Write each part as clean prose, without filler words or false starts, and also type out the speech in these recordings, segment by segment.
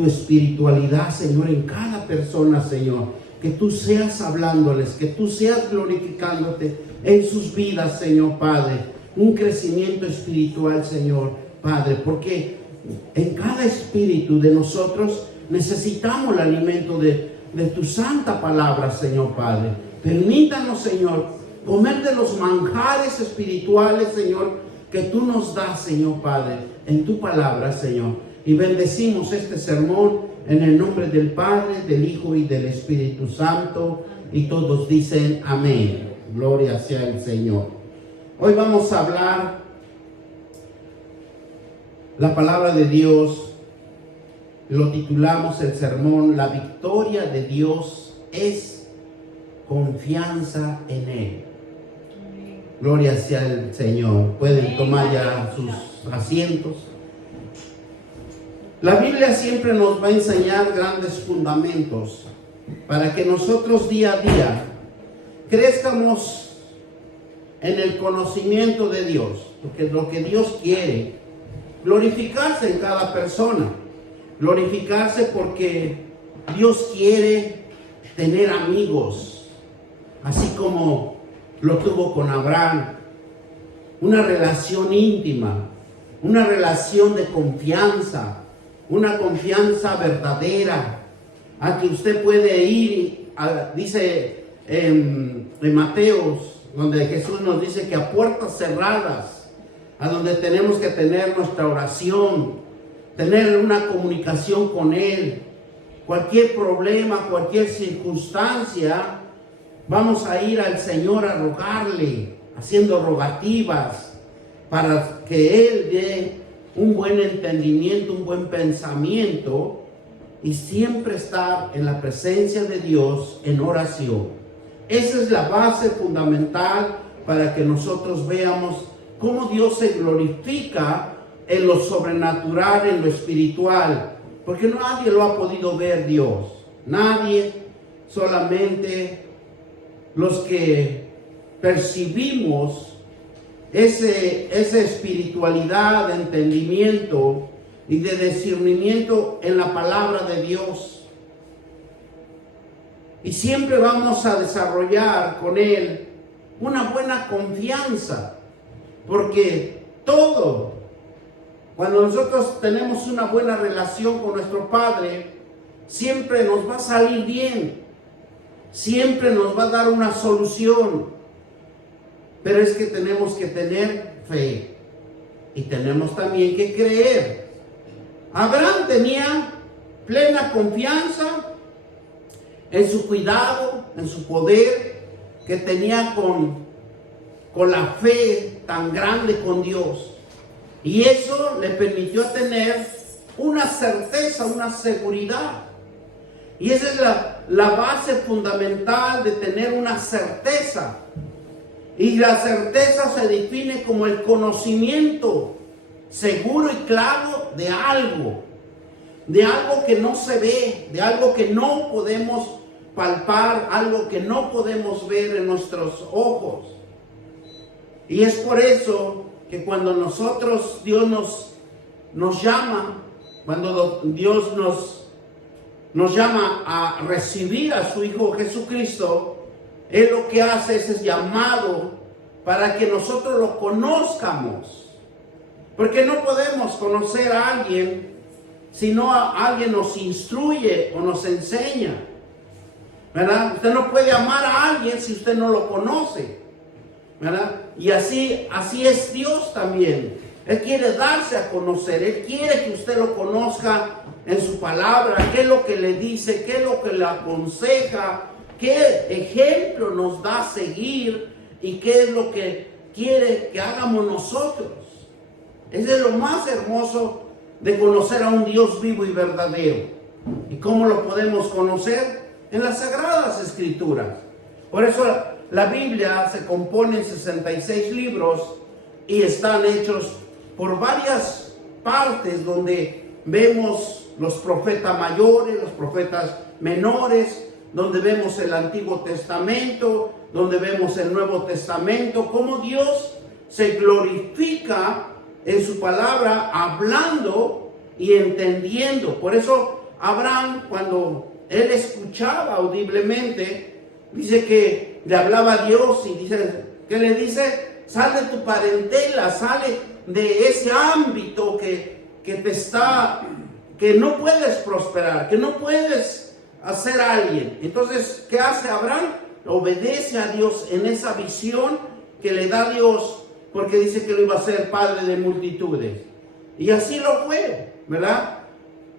tu espiritualidad, Señor, en cada persona, Señor. Que tú seas hablándoles, que tú seas glorificándote en sus vidas, Señor Padre. Un crecimiento espiritual, Señor Padre, porque en cada espíritu de nosotros necesitamos el alimento de tu santa palabra, Señor Padre. Permítanos, Señor, comer de los manjares espirituales, Señor, que tú nos das, Señor Padre, en tu palabra, Señor. Y bendecimos este sermón en el nombre del Padre, del Hijo y del Espíritu Santo. Y todos dicen amén. Gloria sea el Señor. Hoy vamos a hablar la palabra de Dios. Lo titulamos el sermón: la victoria de Dios es confianza en Él. Gloria sea el Señor. Pueden tomar ya sus asientos. La Biblia siempre nos va a enseñar grandes fundamentos para que nosotros día a día crezcamos en el conocimiento de Dios, porque lo que Dios quiere, glorificarse en cada persona, glorificarse porque Dios quiere tener amigos, así como lo tuvo con Abraham, una relación íntima, una relación de confianza, una confianza verdadera, a que usted puede ir, dice en Mateos, donde Jesús nos dice que a puertas cerradas, a donde tenemos que tener nuestra oración, tener una comunicación con Él. Cualquier problema, cualquier circunstancia, vamos a ir al Señor a rogarle, haciendo rogativas, para que Él dé un buen entendimiento, un buen pensamiento, y siempre estar en la presencia de Dios en oración. Esa es la base fundamental para que nosotros veamos cómo Dios se glorifica en lo sobrenatural, en lo espiritual, porque nadie lo ha podido ver Dios, nadie, solamente los que percibimos esa espiritualidad de entendimiento y de discernimiento en la palabra de Dios. Y siempre vamos a desarrollar con Él una buena confianza, porque todo, cuando nosotros tenemos una buena relación con nuestro Padre, siempre nos va a salir bien, siempre nos va a dar una solución. Pero es que tenemos que tener fe y tenemos también que creer. Abraham tenía plena confianza en su cuidado, en su poder que tenía con la fe tan grande con Dios. Y eso le permitió tener una certeza, una seguridad. Y esa es la base fundamental de tener una certeza. Y la certeza se define como el conocimiento seguro y claro de algo que no se ve, de algo que no podemos palpar, algo que no podemos ver en nuestros ojos. Y es por eso que cuando Dios nos llama, cuando Dios nos llama a recibir a su Hijo Jesucristo, Él lo que hace es ese llamado para que nosotros lo conozcamos. Porque no podemos conocer a alguien si no alguien nos instruye o nos enseña, ¿verdad? Usted no puede amar a alguien si usted no lo conoce, ¿verdad? Y así es Dios también. Él quiere darse a conocer. Él quiere que usted lo conozca en su palabra. ¿Qué es lo que le dice? ¿Qué es lo que le aconseja? ¿Qué ejemplo nos da a seguir? ¿Y qué es lo que quiere que hagamos nosotros? Eso es lo más hermoso de conocer a un Dios vivo y verdadero. ¿Y cómo lo podemos conocer? En las Sagradas Escrituras. Por eso la Biblia se compone en 66 libros y están hechos por varias partes donde vemos los profetas mayores, los profetas menores, donde vemos el Antiguo Testamento, donde vemos el Nuevo Testamento, cómo Dios se glorifica en su palabra, hablando y entendiendo. Por eso Abraham, cuando él escuchaba audiblemente, dice que le hablaba a Dios y dice, ¿qué le dice? Sal de tu parentela, sale de ese ámbito que no puedes prosperar, que no puedes hacer alguien. Entonces, ¿qué hace Abraham? Obedece a Dios en esa visión que le da Dios, porque dice que lo iba a hacer padre de multitudes. Y así lo fue, ¿verdad?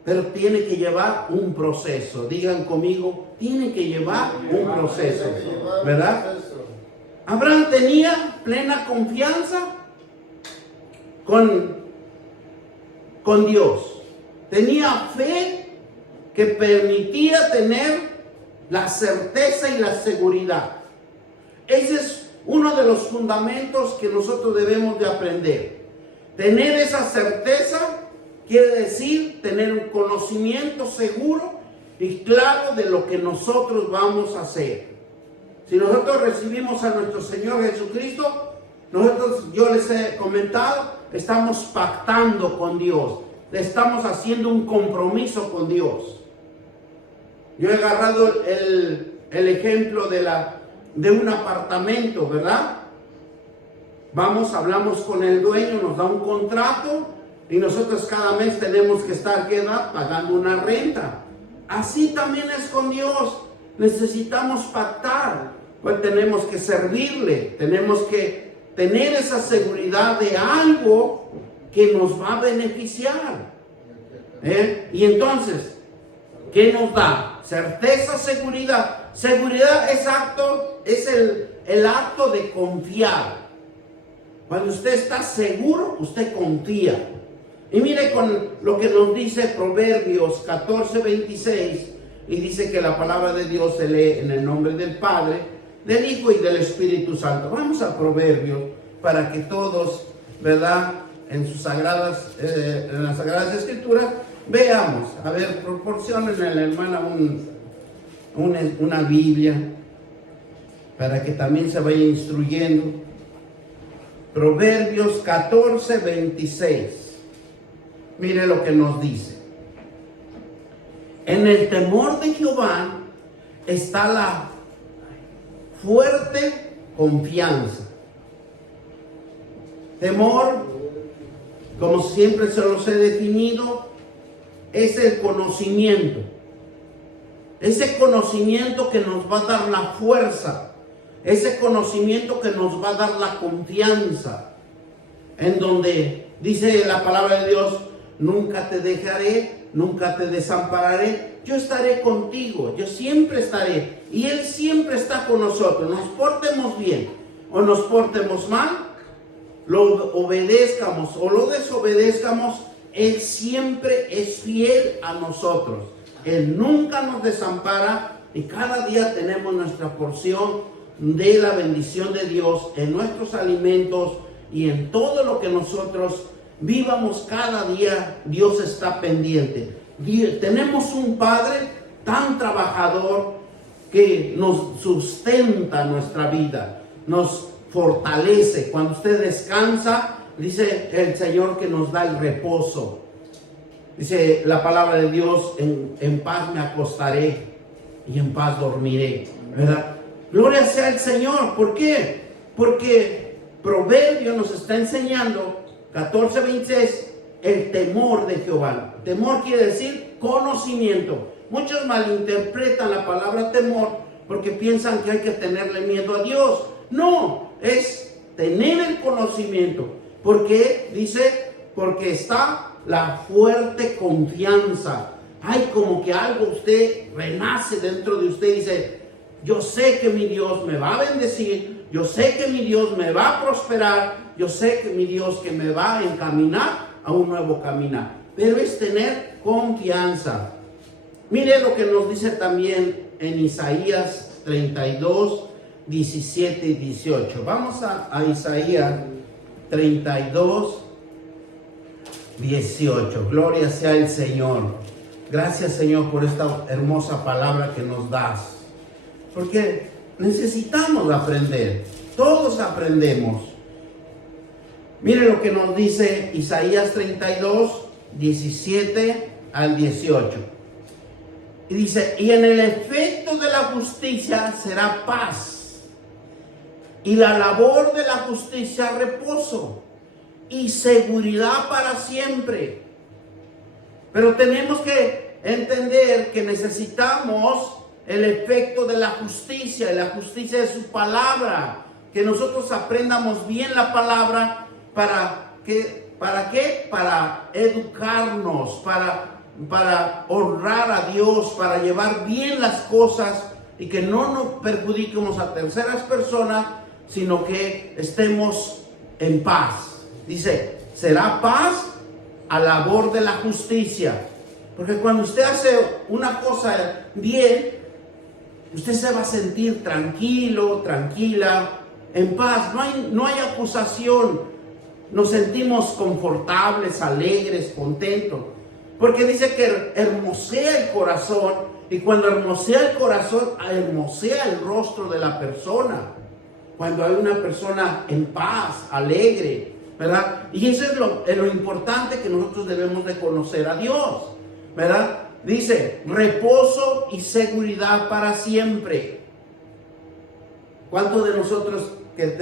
Pero tiene que llevar un proceso. Digan conmigo, tiene que llevar un proceso, ¿verdad? Abraham tenía plena confianza con Dios. Tenía fe que permitía tener la certeza y la seguridad. Ese es uno de los fundamentos que nosotros debemos de aprender. Tener esa certeza quiere decir tener un conocimiento seguro y claro de lo que nosotros vamos a hacer. Si nosotros recibimos a nuestro Señor Jesucristo, yo les he comentado, estamos pactando con Dios, estamos haciendo un compromiso con Dios. Yo he agarrado el ejemplo de un apartamento, ¿verdad? Hablamos con el dueño, nos da un contrato y nosotros cada mes tenemos que estar pagando una renta. Así también es con Dios. Necesitamos pactar, pues tenemos que servirle, tenemos que tener esa seguridad de algo que nos va a beneficiar. Y entonces, ¿qué nos da? Certeza, seguridad. Seguridad es el acto de confiar. Cuando usted está seguro, usted confía. Y mire con lo que nos dice Proverbios 14:26, y dice que la palabra de Dios se lee en el nombre del Padre, del Hijo y del Espíritu Santo. Vamos a Proverbios para que todos, ¿verdad? En las Sagradas Escrituras, veamos. A ver, proporcionen a la hermana una Biblia para que también se vaya instruyendo. Proverbios 14:26. Mire lo que nos dice. En el temor de Jehová está la fuerte confianza. Temor, como siempre se los he definido, es el conocimiento. Ese conocimiento que nos va a dar la fuerza. Ese conocimiento que nos va a dar la confianza. En donde dice la palabra de Dios, nunca te dejaré, nunca te desampararé. Yo estaré contigo, yo siempre estaré. Y Él siempre está con nosotros. Nos portemos bien o nos portemos mal, lo obedezcamos o lo desobedezcamos, Él siempre es fiel a nosotros. Él nunca nos desampara y cada día tenemos nuestra porción de la bendición de Dios en nuestros alimentos y en todo lo que nosotros vivamos cada día. Dios está pendiente. Tenemos un Padre tan trabajador que nos sustenta nuestra vida, nos fortalece. Cuando usted descansa, dice el Señor que nos da el reposo. Dice la palabra de Dios, en paz me acostaré y en paz dormiré, ¿verdad? Gloria sea al Señor. ¿Por qué? Porque Proverbio nos está enseñando, 14:26, el temor de Jehová. Temor quiere decir conocimiento. Muchos malinterpretan la palabra temor porque piensan que hay que tenerle miedo a Dios. No, es tener el conocimiento. Porque dice, porque está la fuerte confianza. Hay como que algo usted renace dentro de usted y dice, yo sé que mi Dios me va a bendecir, yo sé que mi Dios me va a prosperar, yo sé que mi Dios que me va a encaminar a un nuevo caminar. Pero es tener confianza. Mire lo que nos dice también en Isaías 32, 17 y 18. Vamos a Isaías 32, 18. Gloria sea el Señor. Gracias, Señor, por esta hermosa palabra que nos das. Porque necesitamos aprender. Todos aprendemos. Mire lo que nos dice Isaías 32, 17 al 18. Y dice, y en el efecto de la justicia será paz, y la labor de la justicia reposo, y seguridad para siempre. Pero tenemos que entender que necesitamos el efecto de la justicia, y la justicia de su palabra, que nosotros aprendamos bien la palabra. ¿Para qué? Para educarnos, para honrar a Dios, para llevar bien las cosas y que no nos perjudiquemos a terceras personas, sino que estemos en paz. Dice, será paz a labor de la justicia. Porque cuando usted hace una cosa bien, usted se va a sentir tranquilo, tranquila, en paz. No hay acusación. Nos sentimos confortables, alegres, contentos. Porque dice que hermosea el corazón. Y cuando hermosea el corazón, hermosea el rostro de la persona. Cuando hay una persona en paz, alegre, ¿verdad? Y eso es lo importante, que nosotros debemos de conocer a Dios, ¿verdad? Dice, reposo y seguridad para siempre. ¿Cuántos de nosotros que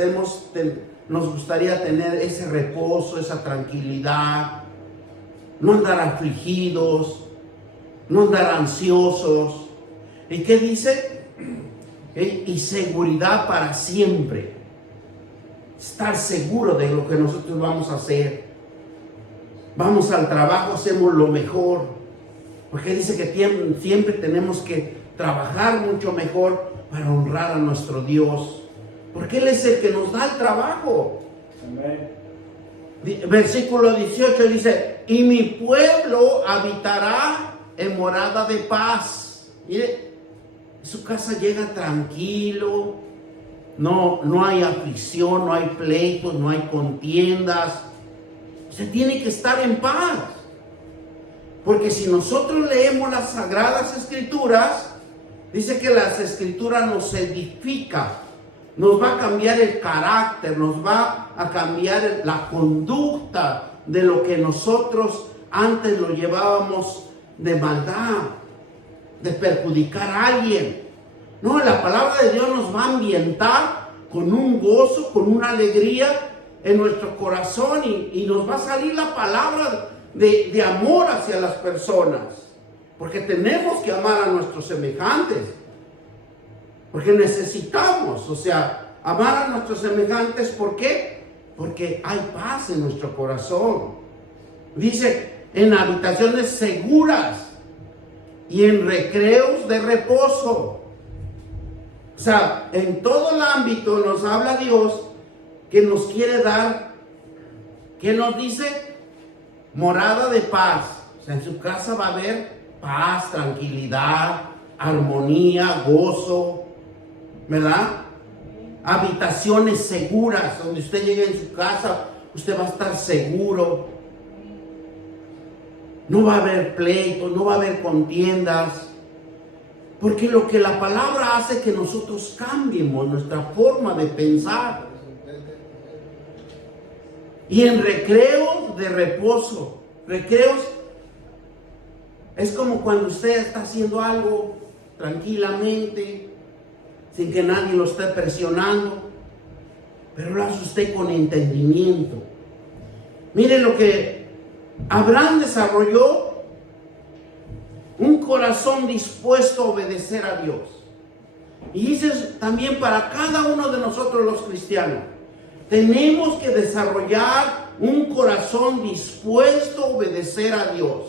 nos gustaría tener ese reposo, esa tranquilidad? No andar afligidos, no andar ansiosos. ¿Y qué dice? Y seguridad para siempre. Estar seguro de lo que nosotros vamos a hacer. Vamos al trabajo, hacemos lo mejor. Porque dice que siempre tenemos que trabajar mucho mejor para honrar a nuestro Dios. Porque Él es el que nos da el trabajo. Amén. Versículo 18 dice, y mi pueblo habitará en morada de paz. Mire, su casa llega tranquilo, no hay aflicción, no hay pleitos, no hay contiendas. Se tiene que estar en paz. Porque si nosotros leemos las Sagradas Escrituras, dice que las Escrituras nos edifican. Nos va a cambiar el carácter, nos va a cambiar la conducta de lo que nosotros antes lo llevábamos de maldad, de perjudicar a alguien. No, la palabra de Dios nos va a ambientar con un gozo, con una alegría en nuestro corazón y nos va a salir la palabra de amor hacia las personas. Porque tenemos que amar a nuestros semejantes. Porque necesitamos, amar a nuestros semejantes. ¿Por qué? Porque hay paz en nuestro corazón. Dice, en habitaciones seguras y en recreos de reposo. En todo el ámbito nos habla Dios que nos quiere dar, ¿qué nos dice? Morada de paz. En su casa va a haber paz, tranquilidad, armonía, gozo, ¿verdad? Habitaciones seguras, donde usted llegue en su casa, usted va a estar seguro. No va a haber pleitos, no va a haber contiendas. Porque lo que la palabra hace es que nosotros cambiemos nuestra forma de pensar. Y en recreos de reposo. Recreos es como cuando usted está haciendo algo tranquilamente, sin que nadie lo esté presionando, pero lo hace usted con entendimiento. Mire lo que Abraham desarrolló: un corazón dispuesto a obedecer a Dios. Y dice también para cada uno de nosotros los cristianos, tenemos que desarrollar un corazón dispuesto a obedecer a Dios.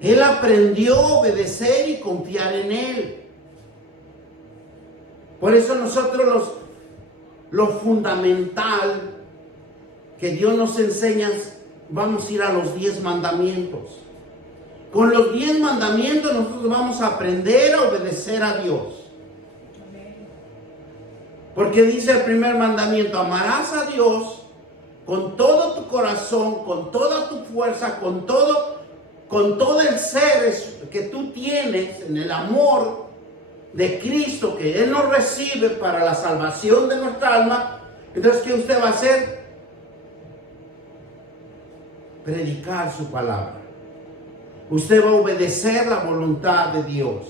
Él aprendió a obedecer y confiar en Él. Por eso nosotros lo fundamental que Dios nos enseña, vamos a ir a los 10 mandamientos. Con los 10 mandamientos nosotros vamos a aprender a obedecer a Dios. Porque dice el primer mandamiento: amarás a Dios con todo tu corazón, con toda tu fuerza, con todo el ser que tú tienes, en el amor de Cristo que Él nos recibe para la salvación de nuestra alma. Entonces, ¿qué usted va a hacer? Predicar su palabra. usted va a obedecer la voluntad de Dios.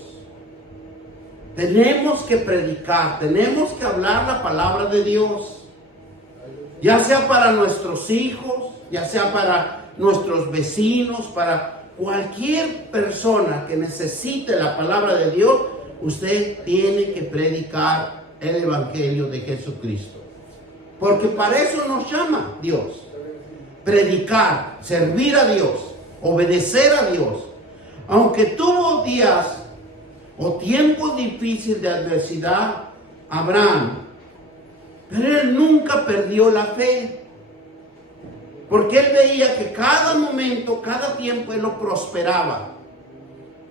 Tenemos que predicar, tenemos que hablar la palabra de Dios, ya sea para nuestros hijos, ya sea para nuestros vecinos, para cualquier persona que necesite la palabra de Dios. Usted tiene que predicar el evangelio de Jesucristo, porque para eso nos llama Dios. Predicar, servir a Dios, obedecer a Dios. Aunque tuvo días o tiempos difíciles de adversidad, Abraham, pero él nunca perdió la fe, porque él veía que cada momento, cada tiempo él lo prosperaba.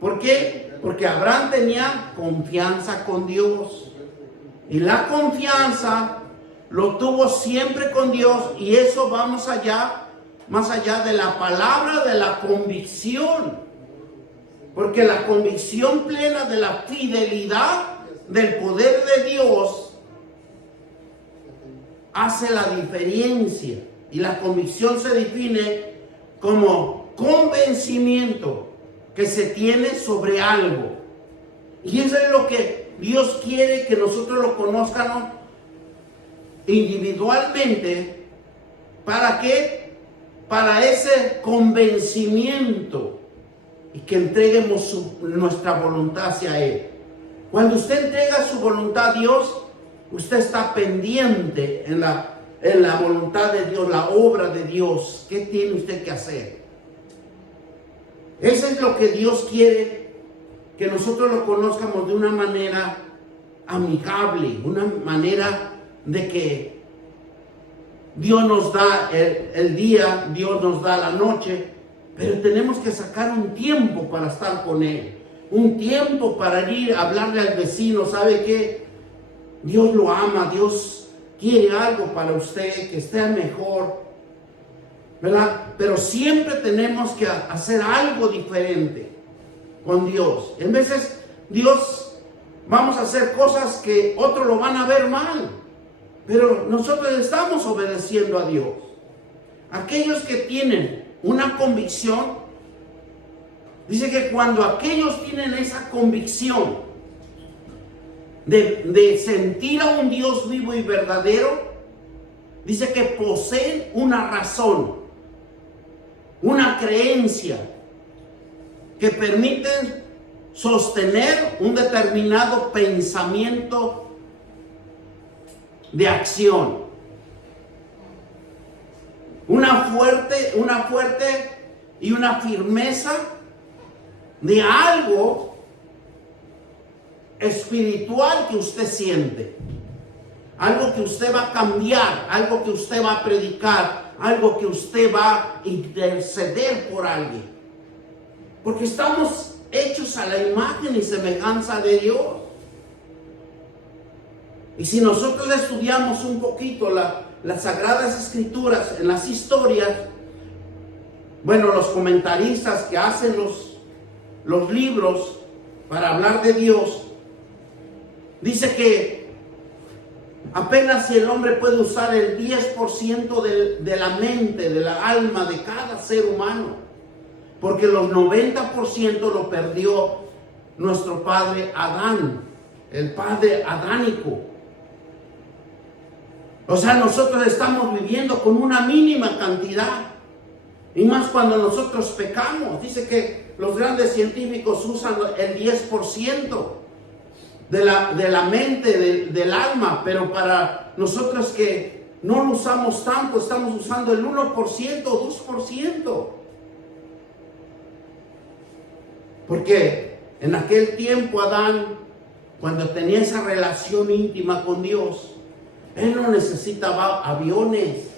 ¿Por qué? Porque Abraham tenía confianza con Dios, y la confianza lo tuvo siempre con Dios, y eso va más allá de la palabra, de la convicción. Porque la convicción plena de la fidelidad del poder de Dios hace la diferencia. Y la convicción se define como convencimiento que se tiene sobre algo. Y eso es lo que Dios quiere que nosotros lo conozcamos individualmente. ¿Para qué? Para ese convencimiento, y que entreguemos nuestra voluntad hacia Él. Cuando usted entrega su voluntad a Dios, usted está pendiente en la voluntad de Dios, la obra de Dios. ¿Qué tiene usted que hacer? Eso es lo que Dios quiere, que nosotros lo conozcamos de una manera amigable, una manera de que Dios nos da el día, Dios nos da la noche, pero tenemos que sacar un tiempo para estar con Él, un tiempo para ir a hablarle al vecino. ¿Sabe qué? Dios lo ama, Dios quiere algo para usted, que esté mejor, ¿verdad? Pero siempre tenemos que hacer algo diferente con Dios. En veces Dios, vamos a hacer cosas que otros lo van a ver mal, pero nosotros estamos obedeciendo a Dios. Aquellos que tienen una convicción, dice que cuando aquellos tienen esa convicción de sentir a un Dios vivo y verdadero, dice que poseen una razón, una creencia que permiten sostener un determinado pensamiento de acción. Una fuerte y una firmeza de algo espiritual que usted siente, algo que usted va a cambiar, algo que usted va a predicar, algo que usted va a interceder por alguien, porque estamos hechos a la imagen y semejanza de Dios. Y si nosotros estudiamos un poquito las Sagradas Escrituras, en las historias, bueno, los comentaristas que hacen los libros para hablar de Dios, dice que apenas si el hombre puede usar el 10% de la mente, de la alma de cada ser humano, porque los 90% lo perdió nuestro padre Adán, el padre adánico. O sea, nosotros estamos viviendo con una mínima cantidad. Y más cuando nosotros pecamos. Dice que los grandes científicos usan el 10% de la mente, del alma. Pero para nosotros que no lo usamos tanto, estamos usando el 1% o 2%. Porque en aquel tiempo Adán, cuando tenía esa relación íntima con Dios, él no necesitaba aviones,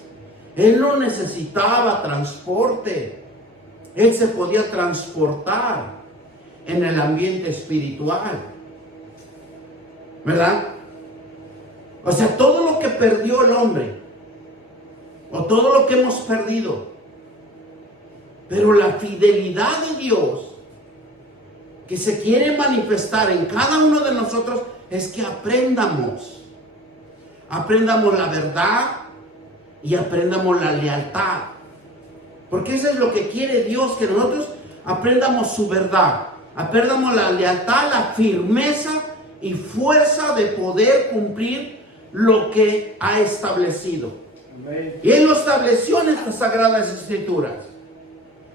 él no necesitaba transporte, él se podía transportar en el ambiente espiritual, ¿verdad? O sea, todo lo que perdió el hombre, o todo lo que hemos perdido, pero la fidelidad de Dios que se quiere manifestar en cada uno de nosotros es que aprendamos la verdad y aprendamos la lealtad, porque eso es lo que quiere Dios, que nosotros aprendamos su verdad, aprendamos la lealtad, la firmeza y fuerza de poder cumplir lo que ha establecido. Amén. Y Él lo estableció en estas sagradas escrituras.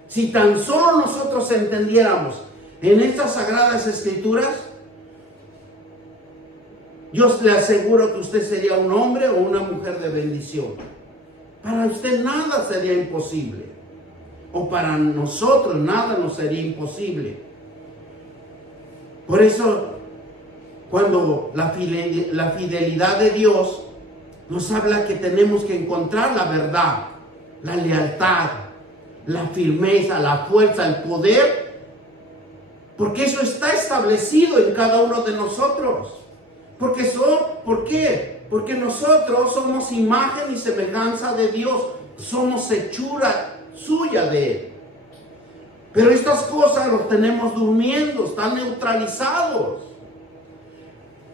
Si tan solo nosotros entendiéramos en estas sagradas escrituras, yo le aseguro que usted sería un hombre o una mujer de bendición. Para usted nada sería imposible. O para nosotros nada nos sería imposible. Por eso, cuando la fidelidad de Dios nos habla que tenemos que encontrar la verdad, la lealtad, la firmeza, la fuerza, el poder, porque eso está establecido en cada uno de nosotros. ¿Por qué? Porque nosotros somos imagen y semejanza de Dios, somos hechura suya de Él. Pero estas cosas los tenemos durmiendo, están neutralizados.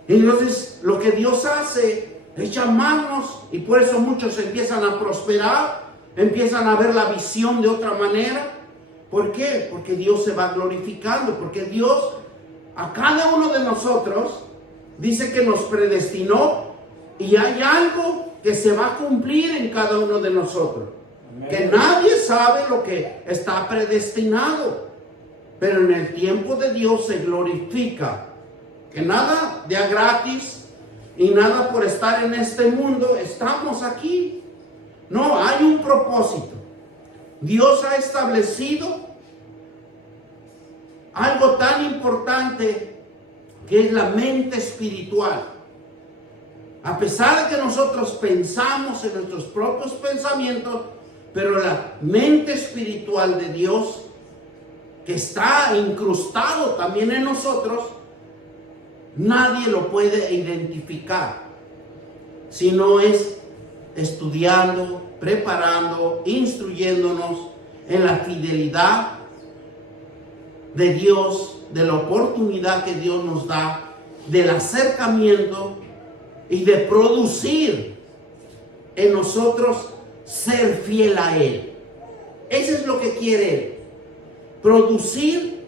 Entonces, lo que Dios hace es llamarnos, y por eso muchos empiezan a prosperar, empiezan a ver la visión de otra manera. ¿Por qué? Porque Dios se va glorificando, porque Dios a cada uno de nosotros dice que nos predestinó y hay algo que se va a cumplir en cada uno de nosotros. Amén. Que nadie sabe lo que está predestinado, pero en el tiempo de Dios se glorifica. Que nada de a gratis y nada por estar en este mundo estamos aquí. No, hay un propósito. Dios ha establecido algo tan importante que es la mente espiritual. A pesar de que nosotros pensamos en nuestros propios pensamientos, pero la mente espiritual de Dios, que está incrustado también en nosotros, nadie lo puede identificar si no es estudiando, preparando, instruyéndonos en la fidelidad de Dios, de la oportunidad que Dios nos da, del acercamiento y de producir en nosotros ser fiel a Él. Eso es lo que quiere Él, producir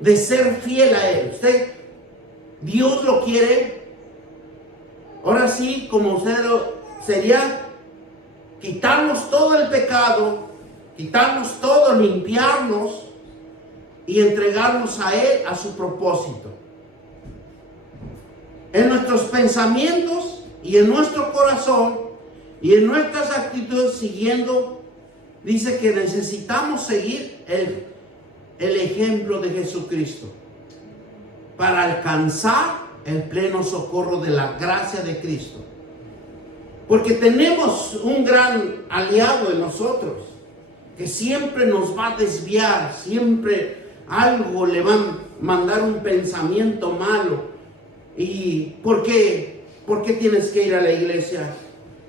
de ser fiel a Él. Dios lo quiere, ahora sí, como usted sería quitarnos todo el pecado, quitarnos todo, limpiarnos y entregarnos a Él, a su propósito. En nuestros pensamientos y en nuestro corazón y en nuestras actitudes siguiendo, dice que necesitamos seguir el ejemplo de Jesucristo para alcanzar el pleno socorro de la gracia de Cristo. Porque tenemos un gran aliado en nosotros que siempre nos va a desviar, siempre algo le va a mandar un pensamiento malo. ¿Y por qué? ¿Por qué tienes que ir a la iglesia?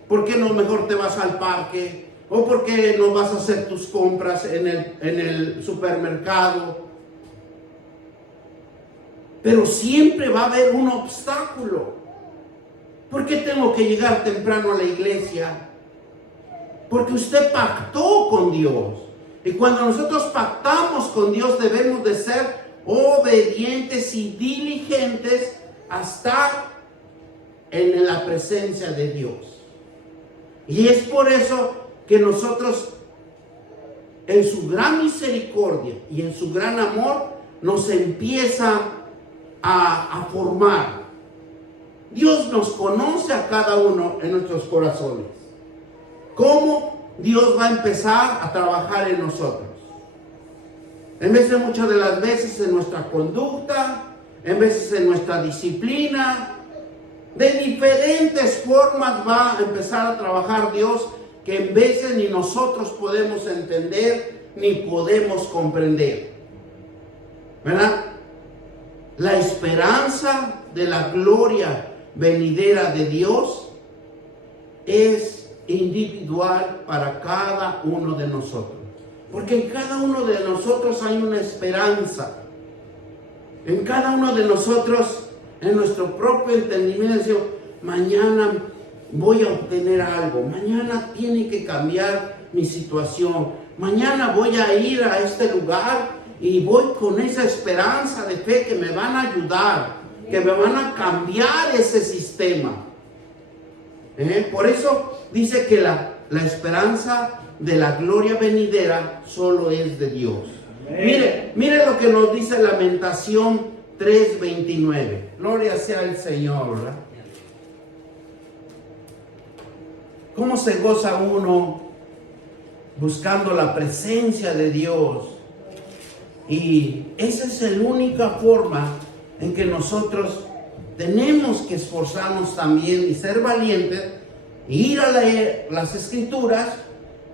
¿Por qué no mejor te vas al parque? ¿O por qué no vas a hacer tus compras en el supermercado? Pero siempre va a haber un obstáculo. ¿Por qué tengo que llegar temprano a la iglesia? Porque usted pactó con Dios. Y cuando nosotros pactamos con Dios, debemos de ser obedientes y diligentes hasta en la presencia de Dios. Y es por eso que nosotros, en su gran misericordia y en su gran amor, nos empieza a formar. Dios nos conoce a cada uno en nuestros corazones. ¿Cómo Dios va a empezar a trabajar en nosotros? En vez de muchas de las veces en nuestra conducta, en veces en nuestra disciplina, de diferentes formas va a empezar a trabajar Dios, que en veces ni nosotros podemos entender ni podemos comprender. ¿Verdad? La esperanza de la gloria venidera de Dios es individual para cada uno de nosotros. Porque en cada uno de nosotros hay una esperanza. En cada uno de nosotros, en nuestro propio entendimiento, decimos, mañana voy a obtener algo, mañana tiene que cambiar mi situación, mañana voy a ir a este lugar y voy con esa esperanza de fe que me van a ayudar, que me van a cambiar ese sistema. Por eso dice que la esperanza de la gloria venidera solo es de Dios. Mire lo que nos dice Lamentación 3:29. Gloria sea el Señor, ¿verdad? ¿Cómo se goza uno buscando la presencia de Dios? Y esa es la única forma en que nosotros tenemos que esforzarnos también y ser valientes, e ir a leer las Escrituras,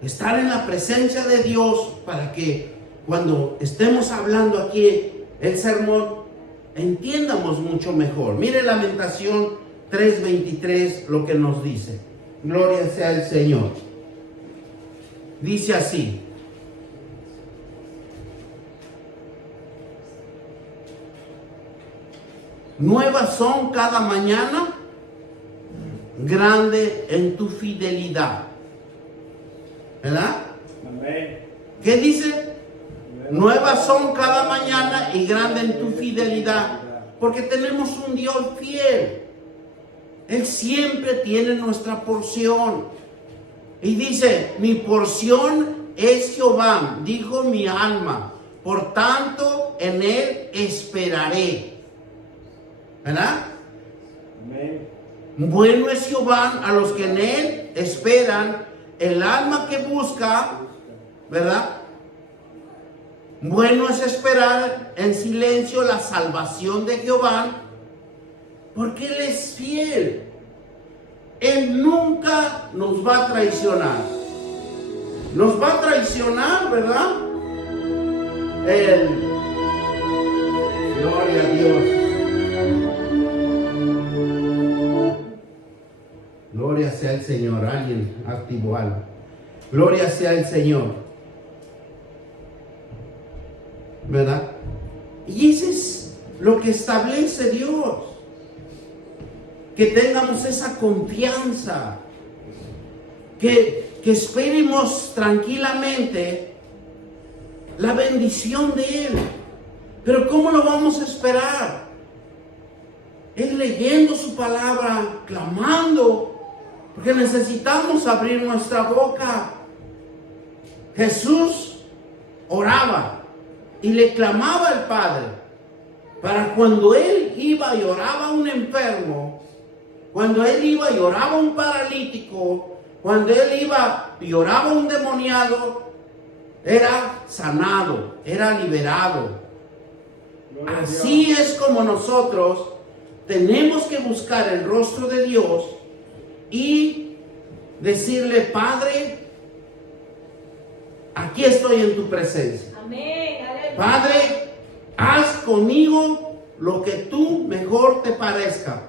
estar en la presencia de Dios, para que cuando estemos hablando aquí el sermón, entiendamos mucho mejor. Mire Lamentación 3:23 lo que nos dice. Gloria sea el Señor. Dice así: nuevas son cada mañana, grande en tu fidelidad. ¿Verdad? Amén. ¿Qué dice? Nuevas son cada mañana y grande en tu fidelidad. Porque tenemos un Dios fiel. Él siempre tiene nuestra porción. Y dice: mi porción es Jehová, dijo mi alma, por tanto en él esperaré. ¿Verdad? Amén. Bueno es Jehová a los que en él esperan, el alma que busca, ¿verdad? Bueno es esperar en silencio la salvación de Jehová, porque él es fiel. Él nunca nos va a traicionar. Nos va a traicionar, ¿verdad? Él. Gloria a Dios. Gloria sea el Señor. Alguien activó algo. Gloria sea el Señor. ¿Verdad? Y eso es lo que establece Dios. Que tengamos esa confianza. Que esperemos tranquilamente la bendición de Él. Pero ¿cómo lo vamos a esperar? Es leyendo su palabra, clamando. Porque necesitamos abrir nuestra boca. Jesús oraba y le clamaba al Padre, para cuando Él iba y oraba a un enfermo, cuando Él iba y oraba a un paralítico, cuando Él iba y oraba a un demoniado, era sanado, era liberado. Así es como nosotros tenemos que buscar el rostro de Dios y decirle: Padre, aquí estoy en tu presencia. Amén. Padre, haz conmigo lo que tú mejor te parezca.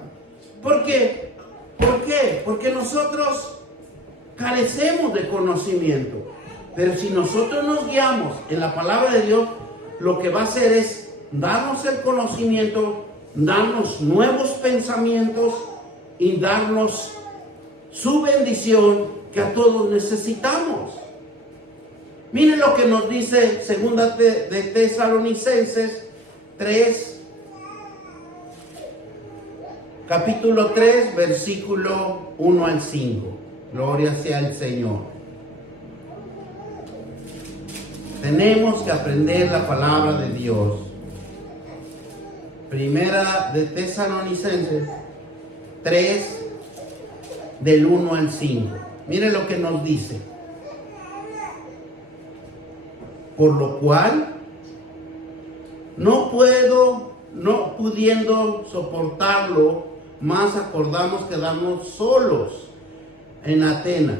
¿Por qué? ¿Por qué? Porque nosotros carecemos de conocimiento. Pero si nosotros nos guiamos en la palabra de Dios, lo que va a hacer es darnos el conocimiento, darnos nuevos pensamientos y darnos su bendición que a todos necesitamos. Miren lo que nos dice segunda de Tesalonicenses 3, capítulo 3, versículo 1 al 5. Gloria sea al Señor. Tenemos que aprender la palabra de Dios. Primera de Tesalonicenses 3, del 1 al 5. Miren lo que nos dice. Por lo cual, no pudiendo soportarlo, más acordamos quedarnos solos en Atenas.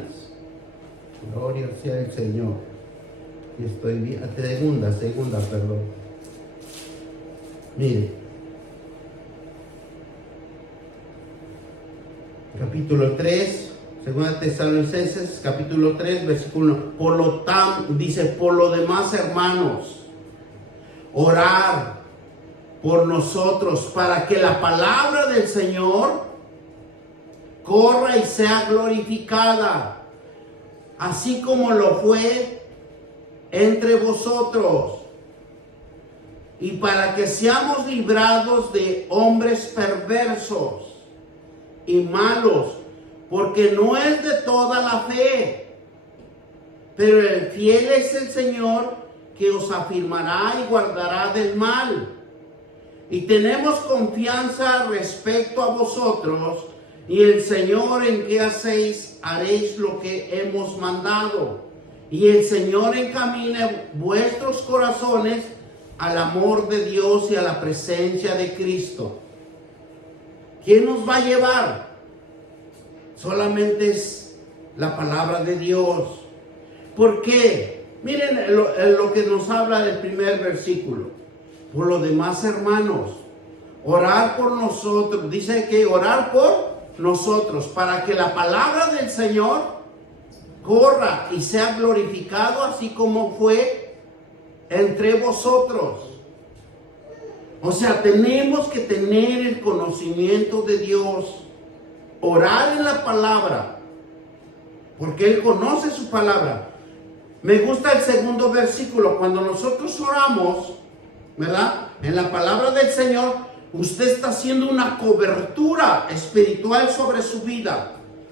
Gloria sea el Señor. Y estoy bien. Segunda, perdón. Mire. Capítulo 3, segunda Tesalonicenses, capítulo 3, versículo 1. Por lo demás, hermanos, orar por nosotros para que la palabra del Señor corra y sea glorificada, así como lo fue entre vosotros, y para que seamos librados de hombres perversos y malos, porque no es de toda la fe, pero el fiel es el Señor, que os afirmará y guardará del mal. Y tenemos confianza respecto a vosotros, y el Señor en que hacéis, haréis lo que hemos mandado. Y el Señor encamine vuestros corazones al amor de Dios y a la presencia de Cristo. ¿Quién nos va a llevar? Solamente es la palabra de Dios. ¿Por qué? Miren lo que nos habla del primer versículo. Por lo demás, hermanos, orar por nosotros. Dice que orar por nosotros, para que la palabra del Señor corra y sea glorificado, así como fue entre vosotros. O sea, tenemos que tener el conocimiento de Dios, orar en la palabra, porque Él conoce su palabra. Me gusta el segundo versículo. Cuando nosotros oramos, ¿verdad?, en la palabra del Señor, usted está haciendo una cobertura espiritual sobre su vida,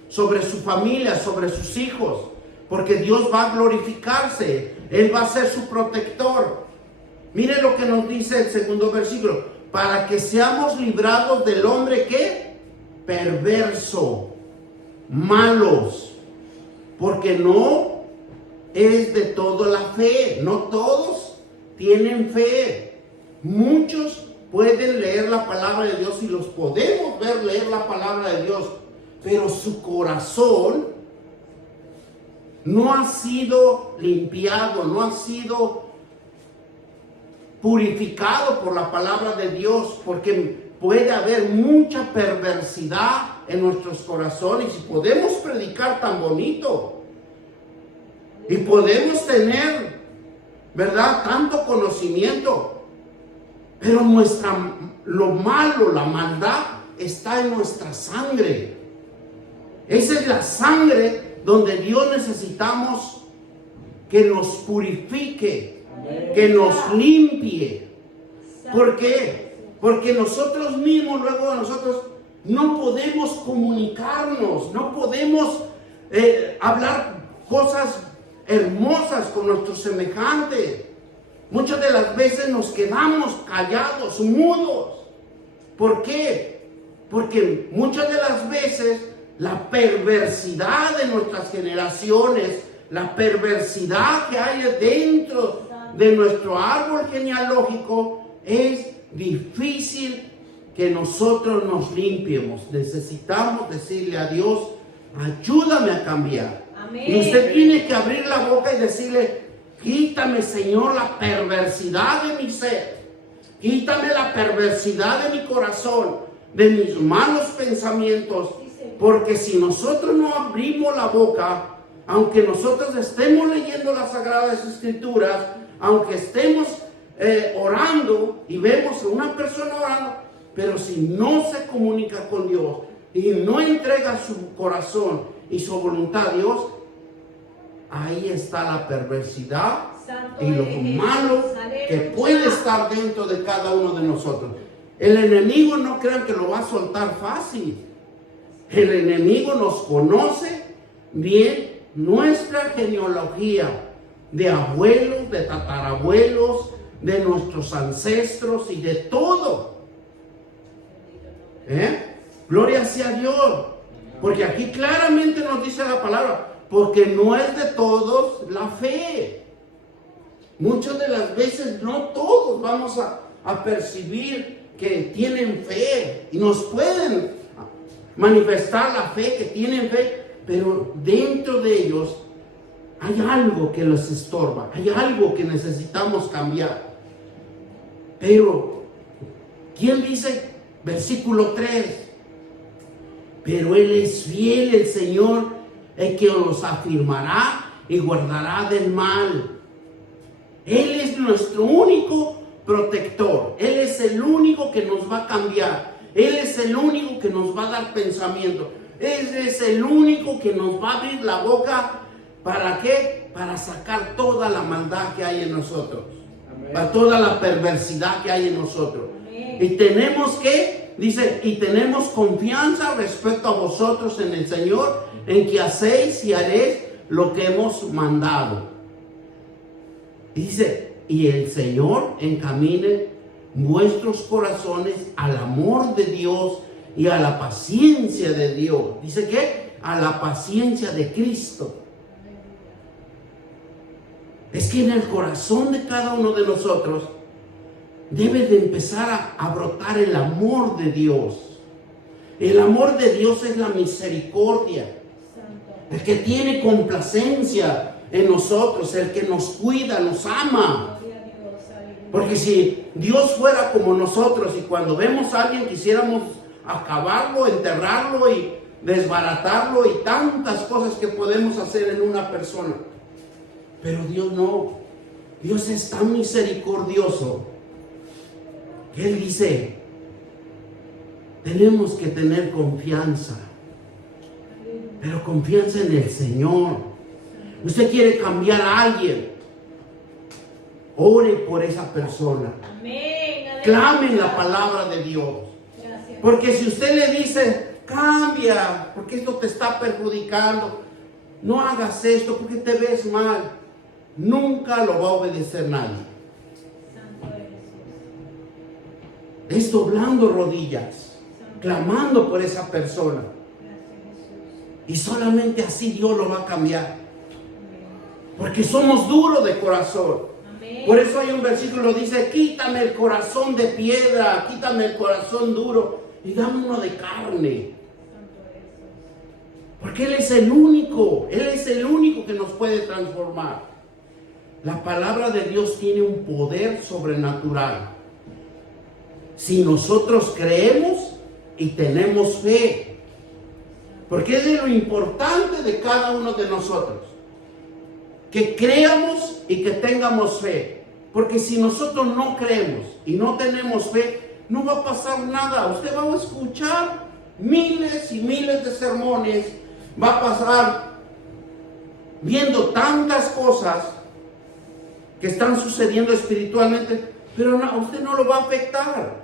sobre su familia, sobre sus hijos, porque Dios va a glorificarse. Él va a ser su protector. Mire lo que nos dice el segundo versículo: para que seamos librados del hombre que perverso, malos, porque no es de todo la fe. No todos tienen fe. Muchos pueden leer la palabra de Dios y los podemos ver leer la palabra de Dios, pero su corazón no ha sido limpiado, no ha sido purificado por la palabra de Dios, porque puede haber mucha perversidad en nuestros corazones. Y podemos predicar tan bonito y podemos tener, ¿verdad?, tanto conocimiento, pero lo malo, la maldad está en nuestra sangre. Esa es la sangre donde Dios necesitamos que nos purifique, que nos limpie. ¿Por qué? Porque nosotros mismos, luego nosotros no podemos comunicarnos, no podemos hablar cosas hermosas con nuestros semejantes. Muchas de las veces nos quedamos callados, mudos. ¿Por qué? Porque muchas de las veces la perversidad de nuestras generaciones, la perversidad que hay dentro de nuestro árbol genealógico, es difícil que nosotros nos limpiemos. Necesitamos decirle a Dios: ayúdame a cambiar. Amén. Y usted tiene que abrir la boca y decirle: quítame, Señor, la perversidad de mi ser. Quítame la perversidad de mi corazón, de mis malos pensamientos. Porque si nosotros no abrimos la boca, aunque nosotros estemos leyendo las Sagradas Escrituras, aunque estemos orando y vemos a una persona orando, pero si no se comunica con Dios y no entrega su corazón y su voluntad a Dios, ahí está la perversidad y lo malo que puede estar dentro de cada uno de nosotros. El enemigo, no crean que lo va a soltar fácil. El enemigo nos conoce bien nuestra genealogía de abuelos, de tatarabuelos, de nuestros ancestros y de todo. Gloria sea a Dios. Porque aquí claramente nos dice la palabra: porque no es de todos la fe. Muchas de las veces no todos vamos a percibir que tienen fe, y nos pueden manifestar la fe, que tienen fe, pero dentro de ellos hay algo que los estorba, hay algo que necesitamos cambiar. Pero, ¿quién dice? Versículo 3: pero Él es fiel, el Señor, el que los afirmará y guardará del mal. Él es nuestro único protector. Él es el único que nos va a cambiar. Él es el único que nos va a dar pensamiento. Él es el único que nos va a abrir la boca. ¿Para qué? para sacar toda la maldad que hay en nosotros, para toda la perversidad que hay en nosotros. Y tenemos que, dice, y tenemos confianza respecto a vosotros en el Señor, en que hacéis y haréis lo que hemos mandado. Y dice, y el Señor encamine vuestros corazones al amor de Dios y a la paciencia de Dios. Dice que a la paciencia de Cristo. Es que en el corazón de cada uno de nosotros debe de empezar a brotar el amor de Dios. El amor de Dios es la misericordia, el que tiene complacencia en nosotros, el que nos cuida, nos ama. Porque si Dios fuera como nosotros y cuando vemos a alguien quisiéramos acabarlo, enterrarlo y desbaratarlo y tantas cosas que podemos hacer en una persona. Pero Dios no. Dios es tan misericordioso que Él dice, tenemos que tener confianza, pero confianza en el Señor. Usted quiere cambiar a alguien, ore por esa persona. Clame en la palabra de Dios. Porque si usted le dice, cambia, porque esto te está perjudicando, no hagas esto porque te ves mal, nunca lo va a obedecer nadie. Es doblando rodillas, clamando por esa persona. Y solamente así Dios lo va a cambiar. Porque somos duros de corazón. Por eso hay un versículo que dice, quítame el corazón de piedra, quítame el corazón duro y dame uno de carne. Porque Él es el único que nos puede transformar. La palabra de Dios tiene un poder sobrenatural. Si nosotros creemos y tenemos fe. Porque es de lo importante de cada uno de nosotros. Que creamos y que tengamos fe. Porque si nosotros no creemos y no tenemos fe, no va a pasar nada. Usted va a escuchar miles y miles de sermones. Va a pasar viendo tantas cosas que están sucediendo espiritualmente, pero a usted no lo va a afectar.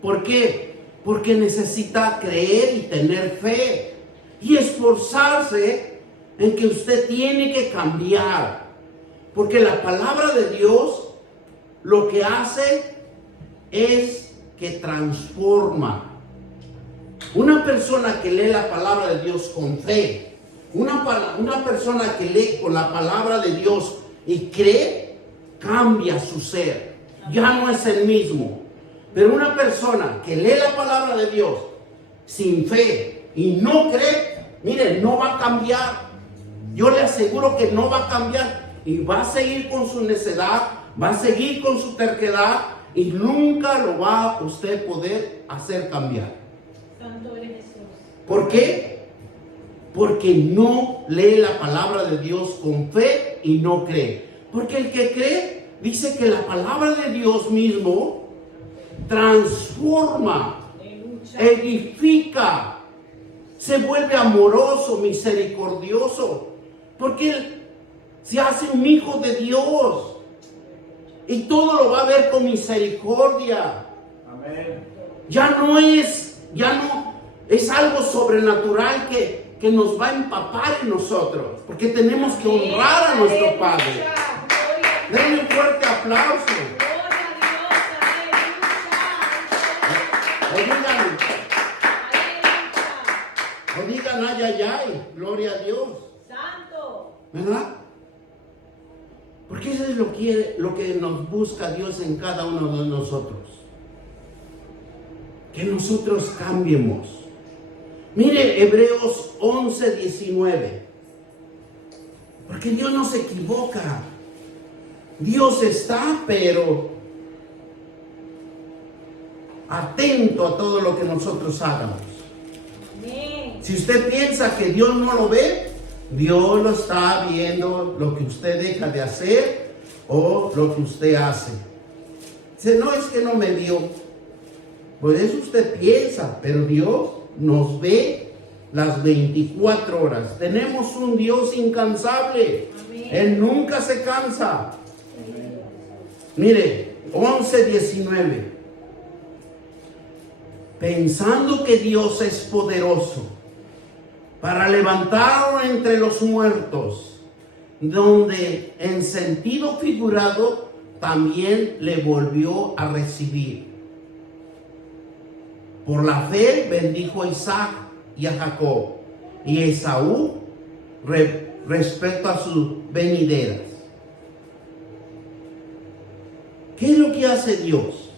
¿Por qué? Porque necesita creer y tener fe y esforzarse en que usted tiene que cambiar. Porque la palabra de Dios lo que hace es que transforma. Una persona que lee la palabra de Dios con fe, una persona que lee con la palabra de Dios y cree, cambia su ser. Ya no es el mismo. Pero una persona que lee la palabra de Dios sin fe y no cree, mire, no va a cambiar. Yo le aseguro que no va a cambiar y va a seguir con su necedad, va a seguir con su terquedad y nunca lo va a usted poder hacer cambiar. Santo eres Jesús. ¿Por qué? Porque no lee la palabra de Dios con fe y no cree. Porque el que cree dice que la palabra de Dios mismo transforma, edifica, se vuelve amoroso, misericordioso, porque él se hace un hijo de Dios y todo lo va a ver con misericordia. Amén. Ya no es algo sobrenatural que nos va a empapar en nosotros, porque tenemos que honrar a nuestro Padre. Denle un fuerte aplauso. O digan ay, ay, ay, gloria a Dios. Santo. ¿Verdad? Porque eso es lo que nos busca Dios en cada uno de nosotros. Que nosotros cambiemos. Mire Hebreos 11:19. Porque Dios no se equivoca. Dios está, pero atento a todo lo que nosotros hagamos. Amén. Si usted piensa que Dios no lo ve, Dios lo está viendo, lo que usted deja de hacer o lo que usted hace. Dice, no, es que no me vio. Pues eso usted piensa, pero Dios nos ve las 24 horas. Tenemos un Dios incansable. Amén. Él nunca se cansa. Mire, 11:19. Pensando que Dios es poderoso para levantarlo entre los muertos, donde en sentido figurado también le volvió a recibir. Por la fe bendijo a Isaac y a Jacob y a Esaú respecto a sus venideras. ¿Qué es lo que hace Dios?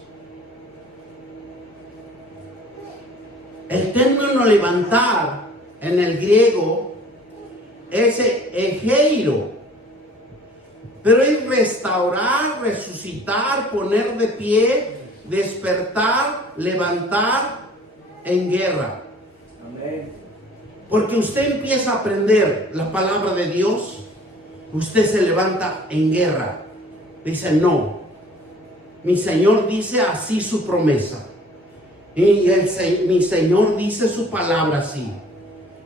El término levantar en el griego es egeiro, pero es restaurar, resucitar, poner de pie, despertar, levantar en guerra. Amén. Porque usted empieza a aprender la palabra de Dios, usted se levanta en guerra. Dice, no, mi Señor dice así su promesa. Y mi Señor dice su palabra así.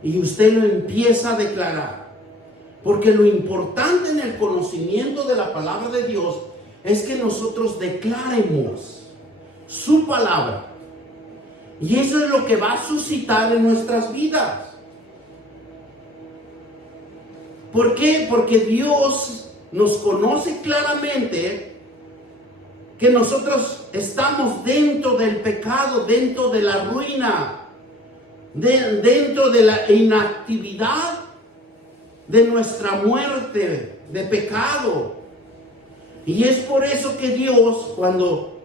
Y usted lo empieza a declarar. Porque lo importante en el conocimiento de la palabra de Dios es que nosotros declaremos su palabra. Y eso es lo que va a suscitar en nuestras vidas. ¿Por qué? Porque Dios nos conoce claramente que nosotros estamos dentro del pecado, dentro de la ruina, dentro de la inactividad de nuestra muerte, de pecado. Y es por eso que Dios, cuando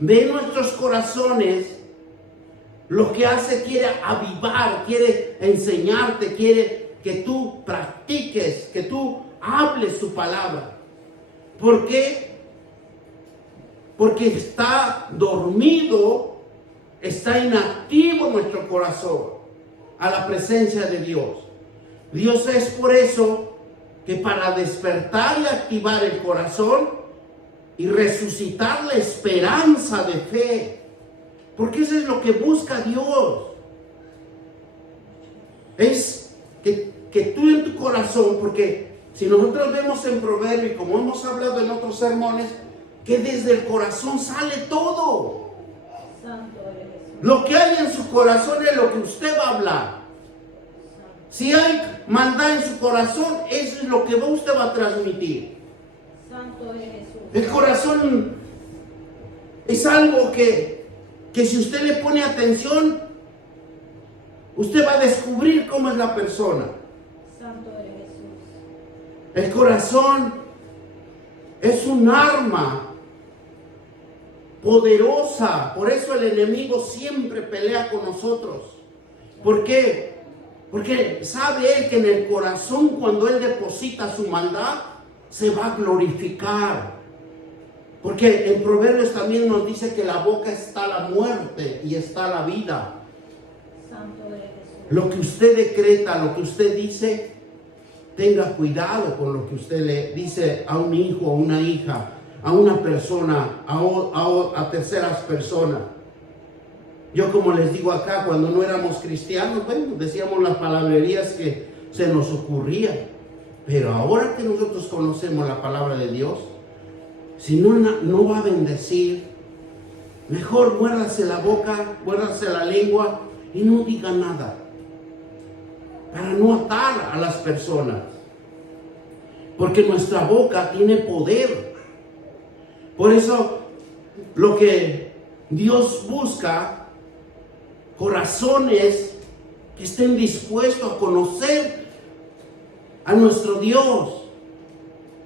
ve nuestros corazones, lo que hace, quiere avivar, quiere enseñarte, quiere que tú practiques, que tú hables su palabra. ¿Por qué? Porque está dormido, está inactivo nuestro corazón a la presencia de Dios. Dios es por eso que para despertar y activar el corazón y resucitar la esperanza de fe, porque eso es lo que busca Dios. Es que tú en tu corazón, porque si nosotros vemos en Proverbios, y como hemos hablado en otros sermones, que desde el corazón sale todo. Santo eres Jesús. Lo que hay en su corazón es lo que usted va a hablar. Si hay maldad en su corazón, eso es lo que usted va a transmitir. Santo eres Jesús. El corazón es algo que si usted le pone atención, usted va a descubrir cómo es la persona. Santo eres Jesús. El corazón es un arma poderosa. Por eso el enemigo siempre pelea con nosotros. ¿Por qué? Porque sabe él que en el corazón, cuando él deposita su maldad, se va a glorificar. Porque en Proverbios también nos dice que en la boca está la muerte y está la vida. Santo eres Jesús. Lo que usted decreta, lo que usted dice, tenga cuidado con lo que usted le dice a un hijo, a una hija, a una persona, a terceras personas. Yo, como les digo acá, cuando no éramos cristianos, bueno, decíamos las palabrerías que se nos ocurrían. Pero ahora que nosotros conocemos la palabra de Dios, si no va a bendecir, mejor muérdase la boca, muérdase la lengua y no diga nada. Para no atar a las personas. Porque nuestra boca tiene poder. Por eso lo que Dios busca, corazones que estén dispuestos a conocer a nuestro Dios.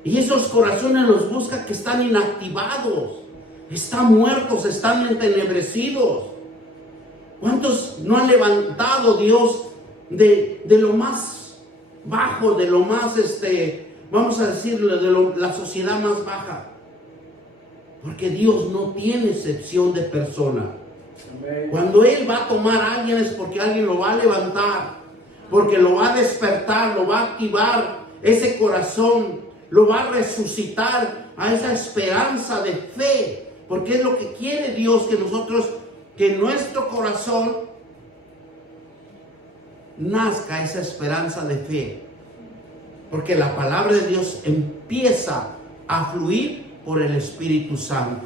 Y esos corazones los busca que están inactivados, están muertos, están entenebrecidos. ¿Cuántos no han levantado Dios de lo más bajo, de lo más, vamos a decirlo, de la sociedad más baja? Porque Dios no tiene excepción de persona. Amén. Cuando Él va a tomar a alguien es porque alguien lo va a levantar, porque lo va a despertar, lo va a activar ese corazón, lo va a resucitar a esa esperanza de fe, porque es lo que quiere Dios, que nosotros, que nuestro corazón nazca esa esperanza de fe. Porque la palabra de Dios empieza a fluir por el Espíritu Santo.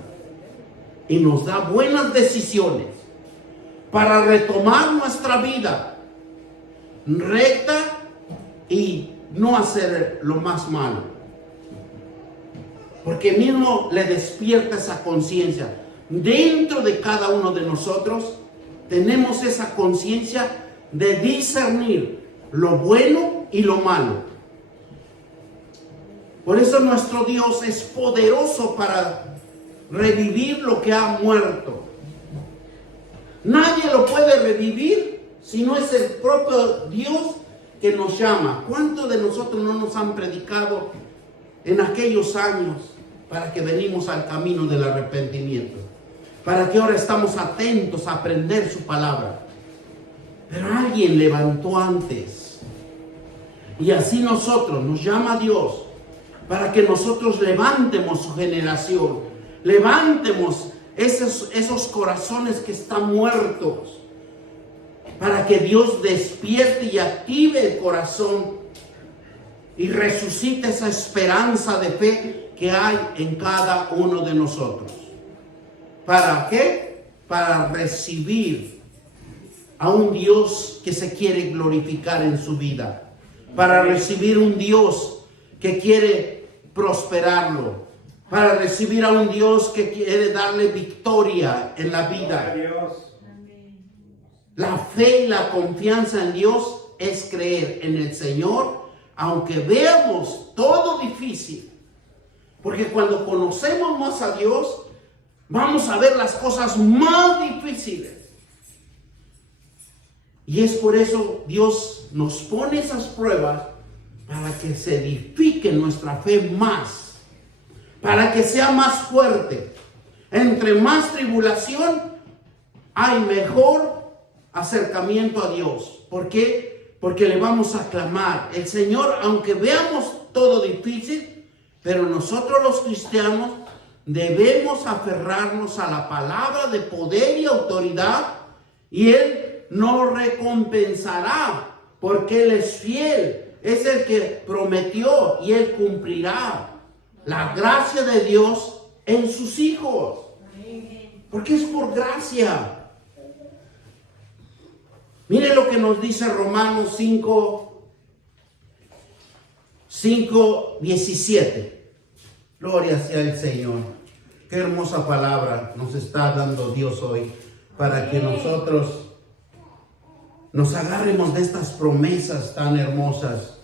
Y nos da buenas decisiones para retomar nuestra vida recta y no hacer lo más malo. Porque mismo le despierta esa conciencia. Dentro de cada uno de nosotros tenemos esa conciencia de discernir lo bueno y lo malo. Por eso nuestro Dios es poderoso para revivir lo que ha muerto. Nadie lo puede revivir si no es el propio Dios que nos llama. ¿Cuántos de nosotros no nos han predicado en aquellos años para que venimos al camino del arrepentimiento? Para que ahora estamos atentos a aprender su palabra. Pero alguien levantó antes. Y así nosotros, nos llama Dios para que nosotros levantemos su generación. Levantemos esos corazones que están muertos. Para que Dios despierte y active el corazón y resucite esa esperanza de fe que hay en cada uno de nosotros. ¿Para qué? Para recibir a un Dios que se quiere glorificar en su vida. Para recibir un Dios que quiere prosperarlo. Para recibir a un Dios que quiere darle victoria en la vida. La fe y la confianza en Dios es creer en el Señor, aunque veamos todo difícil. Porque cuando conocemos más a Dios, vamos a ver las cosas más difíciles. Y es por eso Dios nos pone esas pruebas para que se edifique nuestra fe más, para que sea más fuerte. Entre más tribulación, hay mejor acercamiento a Dios. ¿Por qué? Porque le vamos a clamar. El Señor, aunque veamos todo difícil, pero nosotros los cristianos debemos aferrarnos a la palabra de poder y autoridad, y Él nos recompensará, porque Él es fiel, es el que prometió y Él cumplirá. La gracia de Dios en sus hijos, porque es por gracia. Mire lo que nos dice Romanos 5:17. Gloria sea el Señor. Qué hermosa palabra nos está dando Dios hoy, para que nosotros nos agarremos de estas promesas tan hermosas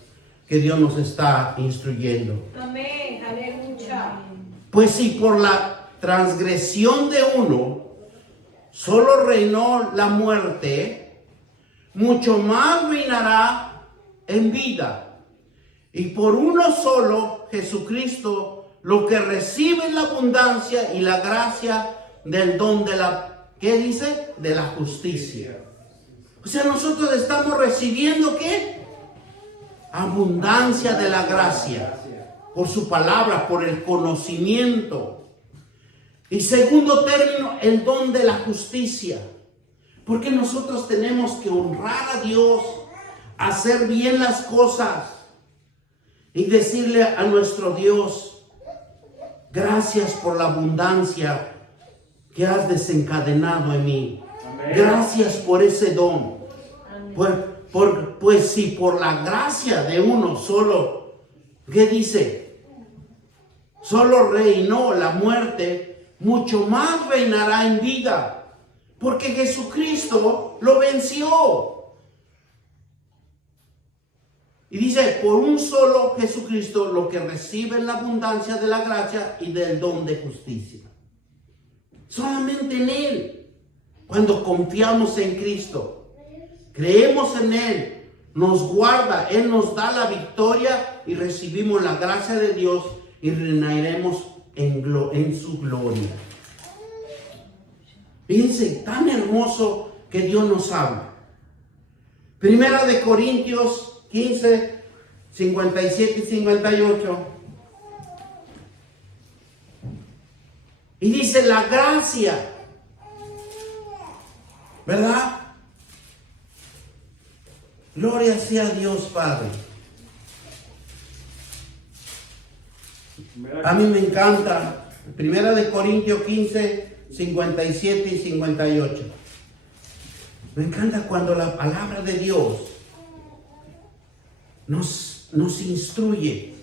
que Dios nos está instruyendo. Amén, aleluya. Pues si por la transgresión de uno solo reinó la muerte, mucho más reinará en vida. Y por uno solo, Jesucristo, lo que recibe la abundancia y la gracia del don de la, ¿qué dice? De la justicia. O sea, nosotros estamos recibiendo ¿qué? Abundancia de la gracia. Por su palabra, por el conocimiento. Y segundo término, el don de la justicia. Porque nosotros tenemos que honrar a Dios, hacer bien las cosas y decirle a nuestro Dios: gracias por la abundancia que has desencadenado en mí. Amén. Gracias por ese don. Pues si por la gracia de uno solo, ¿qué dice? Solo reinó la muerte, mucho más reinará en vida. Porque Jesucristo lo venció. Y dice, por un solo Jesucristo, lo que recibe la abundancia de la gracia y del don de justicia. Solamente en Él. Cuando confiamos en Cristo, creemos en Él, nos guarda, Él nos da la victoria y recibimos la gracia de Dios y reinaremos en su gloria. Fíjense, tan hermoso que Dios nos habla. Primera de Corintios 15, 57 y 58. Y dice la gracia, ¿verdad? Gloria sea a Dios, Padre. A mí me encanta. Primera de Corintios 15, 57 y 58. Me encanta cuando la palabra de Dios nos instruye.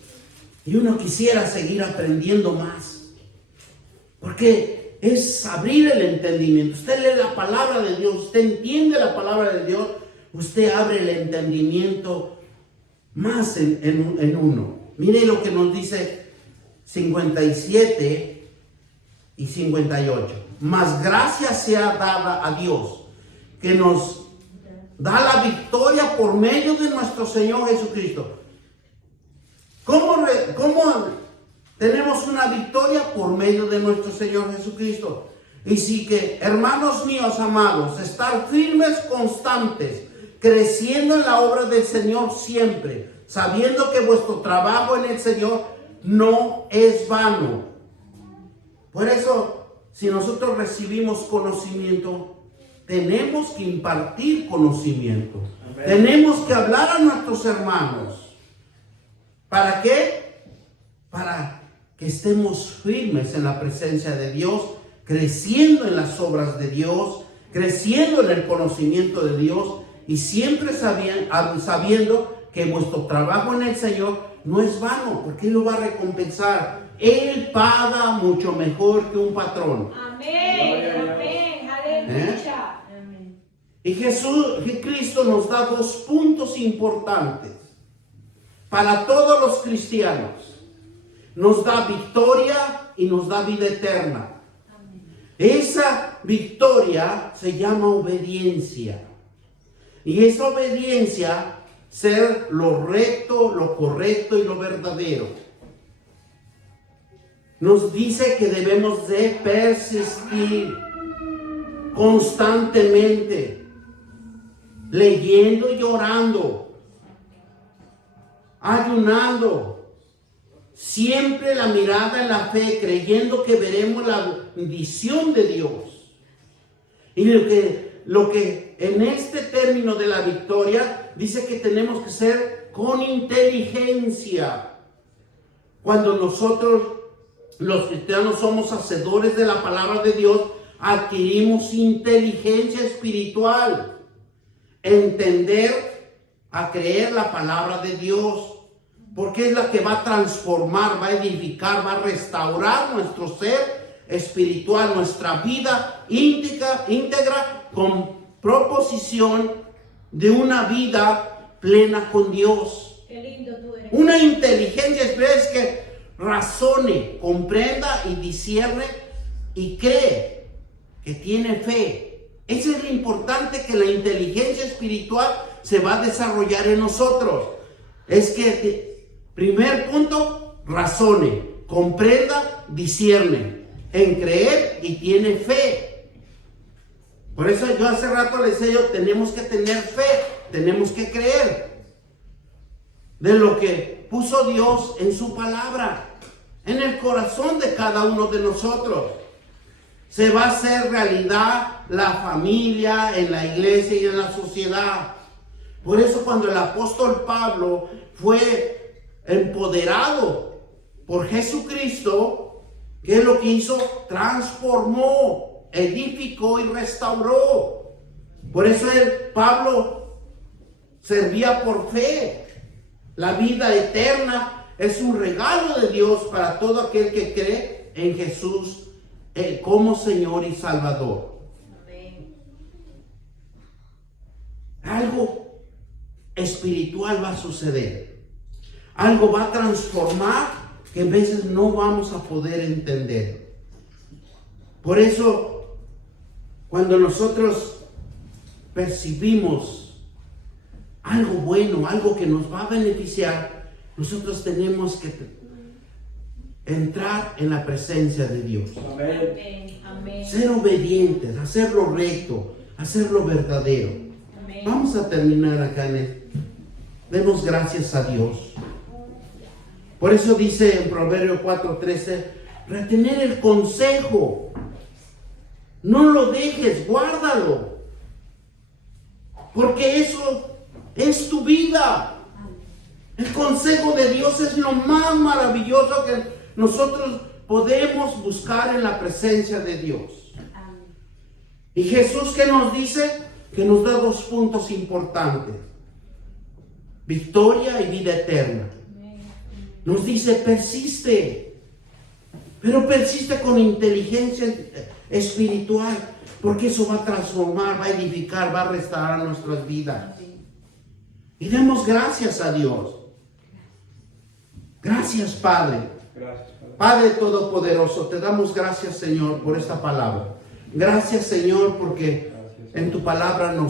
Y uno quisiera seguir aprendiendo más. Porque es abrir el entendimiento. Usted lee la palabra de Dios, usted entiende la palabra de Dios, usted abre el entendimiento más en uno. Mire lo que nos dice 57 y 58. Mas gracias sea dada a Dios, que nos da la victoria por medio de nuestro Señor Jesucristo. ¿Cómo tenemos una victoria? Por medio de nuestro Señor Jesucristo. Y sí que, hermanos míos amados, estar firmes, constantes, creciendo en la obra del Señor siempre, sabiendo que vuestro trabajo en el Señor no es vano. Por eso, si nosotros recibimos conocimiento, tenemos que impartir conocimiento. Amén. Tenemos que hablar a nuestros hermanos. ¿Para qué? Para que estemos firmes en la presencia de Dios, creciendo en las obras de Dios, creciendo en el conocimiento de Dios y siempre sabiendo que vuestro trabajo en el Señor no es vano, porque Él lo va a recompensar. Él paga mucho mejor que un patrón. Amén, amén, aleluya. Y Cristo nos da dos puntos importantes para todos los cristianos. Nos da victoria y nos da vida eterna. Esa victoria se llama obediencia. Y esa obediencia, ser lo recto, lo correcto y lo verdadero. Nos dice que debemos de persistir constantemente, leyendo y orando, ayunando, siempre la mirada en la fe, creyendo que veremos la bendición de Dios. Y lo que en este término de la victoria dice que tenemos que ser con inteligencia. Cuando nosotros, los cristianos, somos hacedores de la palabra de Dios, adquirimos inteligencia espiritual, entender, a creer la palabra de Dios, porque es la que va a transformar, va a edificar, va a restaurar nuestro ser espiritual, nuestra vida íntegra con proposición de una vida plena con Dios. Qué lindo tú eres. Una inteligencia espiritual es que razone, comprenda y discierne y cree, que tiene fe. Eso es lo importante, que la inteligencia espiritual se va a desarrollar en nosotros. Es que, primer punto, razone, comprenda, discierne, en creer y tiene fe. Por eso yo hace rato les decía, tenemos que tener fe, tenemos que creer de lo que puso Dios en su palabra, en el corazón de cada uno de nosotros. Se va a hacer realidad la familia, en la iglesia y en la sociedad. Por eso cuando el apóstol Pablo fue empoderado por Jesucristo, ¿qué es lo que hizo? Transformó, edificó y restauró. Por eso Pablo servía por fe. La vida eterna es un regalo de Dios para todo aquel que cree en Jesús como Señor y Salvador. Amén. Algo espiritual va a suceder. Algo va a transformar que a veces no vamos a poder entender. Por eso, cuando nosotros percibimos algo bueno, algo que nos va a beneficiar, nosotros tenemos que entrar en la presencia de Dios. Amén. Amén. Ser obedientes, hacer lo recto, hacer lo verdadero. Amén. Vamos a terminar acá demos gracias a Dios. Por eso dice en Proverbios 4:13, retener el consejo. No lo dejes, guárdalo. Porque eso es tu vida. El consejo de Dios es lo más maravilloso que nosotros podemos buscar en la presencia de Dios. Amén. Y Jesús, ¿qué nos dice? Que nos da 2 puntos importantes: victoria y vida eterna. Nos dice, persiste, pero persiste con inteligencia espiritual, porque eso va a transformar, va a edificar, va a restaurar nuestras vidas. Y demos gracias a Dios. Gracias, Padre. Gracias, Padre. Padre Todopoderoso, te damos gracias, Señor, por esta palabra. Gracias, Señor, porque en tu palabra nos